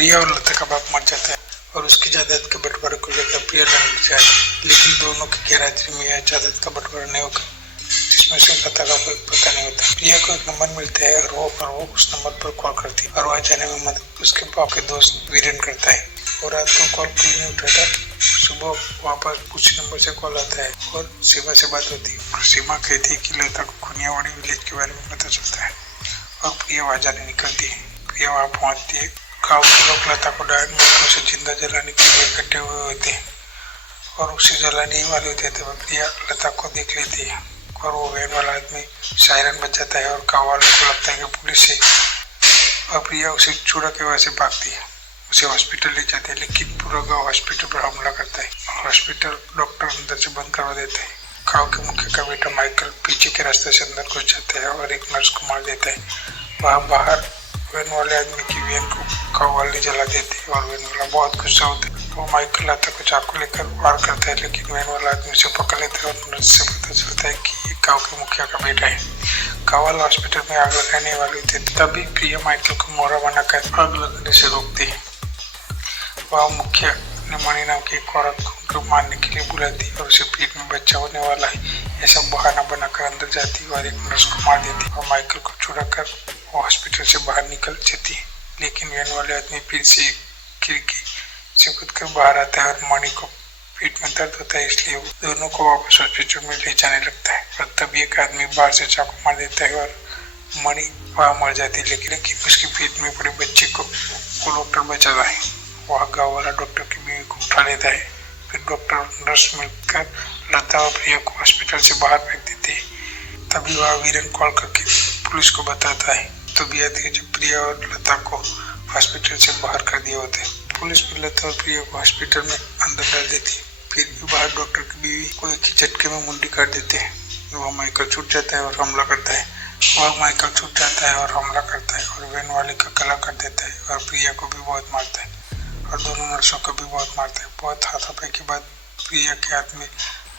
प्रिया और लता का बाप मर जाता है और उसकी जायदाद के बंटवारे को लेकर प्रिया लड़ जाती है, लेकिन दोनों की गैरहाजिरी में यह जायदाद का बंटवारा नहीं होगा, जिसमें से लता का कोई पता नहीं होता। प्रिया को एक नंबर मिलता है और वो उस नंबर पर कॉल करती है और वह जाने में मदद उसके बाप के दोस्त वीरेन करता है। और रात को कॉल कोई नहीं उठाता। सुबह वापस कुछ नंबर से कॉल आता है और सीमा से बात होती है। सीमा कहती है कि लता को खुनियावाड़ी विलेज के बारे में पता चलता है और प्रिया वहां जाने निकलती है। प्रिया वहां पहुंचती है। गाँव के लोग लता को डायन मुर्गों से जिंदा जलाने के लिए इकट्ठे हुए होते हैं और उसे जलाने ही वाले होते थे। प्रिया लता को देख लेती है और वो वैन वाला आदमी सायरन बज जाता है और गाँव वालों को लगता है कि पुलिस है और प्रिया उसे छुड़ा के वहां से भागती है। उसे हॉस्पिटल ले जाते हैं, लेकिन पूरा गांव हॉस्पिटल पर हमला करता है। हॉस्पिटल डॉक्टर अंदर से बंद करवा देता है। गांव के मुखिया का बेटा माइकल पीछे के रास्ते से अंदर घुस जाता है और एक नर्स को मार देता है। वहां बाहर वैन वाले आदमी की वैन को गाँव वाले जला देते हैं और वैन वाला बहुत गुस्सा होता है। वो माइकल लता को चाकू लेकर वार करता है, लेकिन वैन वाला आदमी उसे पकड़ लेता है और नर्स से पता चलता है कि ये गाँव के मुखिया का बेटा है। गाँव वाले हॉस्पिटल में आग लगाने वाले थे, तभी प्रिया माइकल को मोहरा बनाकर आग लगाने से रोकती है। वह मुखिया ने मणि नाम की एक औरत को मारने के लिए बुलाती और उसे पेट में बच्चा होने वाला है ऐसा बहाना बनाकर अंदर जाती और एक नर्स को मार देती और माइकल को छुड़ाकर वो हॉस्पिटल से बाहर निकल जाती है। लेकिन वैन वाले आदमी फिर से खिड़की से कूदकर बाहर आता है और मणि को पेट में दर्द होता है, इसलिए वो दोनों को वापस हॉस्पिटल में ले जाने लगता है। और तभी एक आदमी बाहर से चाकू मार देता है और मणि वहां मर जाती है, लेकिन उसके पेट में पड़े बच्चे को वो डॉक्टर बचाता है। वह गाँव वाला डॉक्टर की बीवी को उठा लेता है। फिर डॉक्टर नर्स मिलकर लता और प्रिया को हॉस्पिटल से बाहर फेंक देते हैं। तभी वह वीरेन कॉल करके पुलिस को बताता है। तभी आती है जब प्रिया और लता को हॉस्पिटल से बाहर कर दिए होते हैं। पुलिस भी लता और प्रिया को हॉस्पिटल में अंदर डाल देती है। फिर भी बाहर डॉक्टर की बीवी को एक ही झटके में मुंडी काट देते हैं। वह माइकल छूट जाता है और हमला करता है। माइकल छूट जाता है और हमला करता है और वैन वाले का गला काट देता है और प्रिया को भी बहुत मारता है और दोनों नर्सों को भी बहुत मारते हैं। बहुत हाथापाई के बाद प्रिया के हाथ में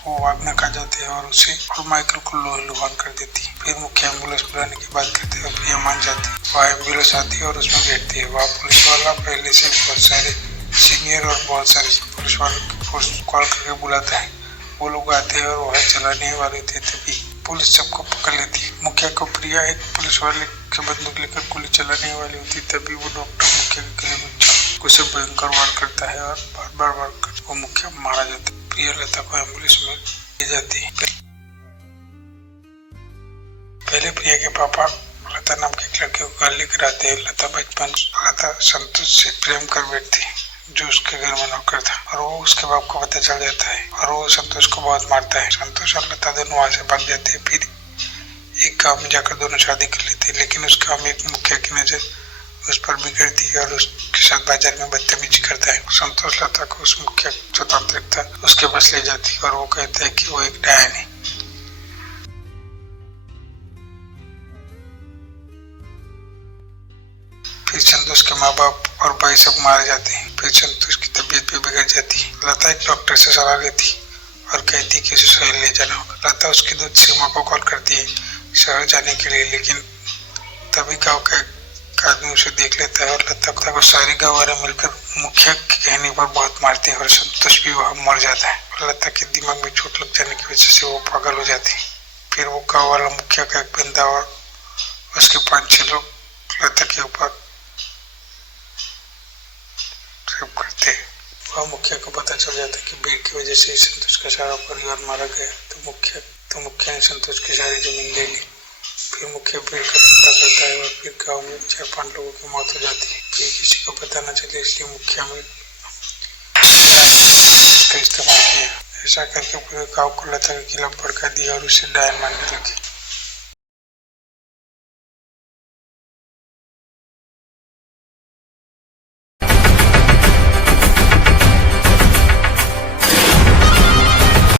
वो भागना खा जाते हैं और उसे और माइकल को लुहान कर देती है। फिर मुख्य एम्बुलेंस बुलाने की बात करते हैं और प्रिया मान जाती है। वह एम्बुलेंस आती है और उसमें बैठती है। वह पुलिस वाला पहले से बहुत सारे सीनियर और बहुत सारे पुलिस वालों की कॉल करके बुलाता है। वो लोग आते हैं और वह चलाने वाले थे, तभी पुलिस सबको पकड़ लेती है। मुखिया को प्रिया एक पुलिस वाले की बंदूक लेकर गोली चलाने वाली होती, तभी वो डॉक्टर मुखिया के गले में उसे भयंकर वार करता है और बार बार कर वो मुखिया मारा जाता है। प्रिया लता को एम्बुलेंस में ले जाती है। पहले प्रिया के पापा लता नाम के एक लड़के को घर लेकर आते हैं। लता संतोष से प्रेम कर बैठती है, जो उसके घर में नौकर था, और वो उसके बाप को पता चल जाता है और वो संतोष को बहुत मारता है। संतोष और लता दोनों वहां से भाग जाते हैं। फिर एक गाँव में जाकर दोनों शादी कर लेते हैं, लेकिन उस गाँव में एक मुखिया की नजर उस पर बिगड़ती है और उसके साथ बाजार में बदतमीजी करता है। संतोष लता को उस मुखिया जो तांत्रिक था उसके पास ले जाती है और वो कहता है कि वो एक डायन है। फिर संतोष के माँ बाप और भाई सब मारे जाते हैं। फिर संतोष की तबीयत भी बिगड़ जाती है। लता एक डॉक्टर से सलाह लेती और कहती है कि उसे शहर ले जाना होगा। लता उसकी दोस्त सीमा को कॉल करती है शहर जाने के लिए, लेकिन तभी गाँव का आदमी उसे देख लेता है और लता को सारे गाँव वाले मिलकर मुखिया के कहने पर बहुत मारते हैं और संतोष भी वहां मर जाता है। लता के दिमाग में चोट लग जाने की वजह से वो पागल हो जाती है। फिर वो गाँव वाला मुखिया का एक बंदा और उसके 5-6 लोग लता के ऊपर करते हैं। वह मुखिया को पता चल जाता है कि भीड़ की वजह से संतोष का सारा परिवार मारा गया, तो मुखिया ने संतोष की सारी जमीन ले ली। फिर मुखिया भीड़ का पता करता है और फिर गांव में 4-5 लोगों की मौत हो जाती है। फिर किसी को पता न चले, इसलिए मुखिया में का इस्तेमाल किया। ऐसा करके पूरे गांव को लता के खिलाफ भड़का दिया और उसे डायन मानने लगे।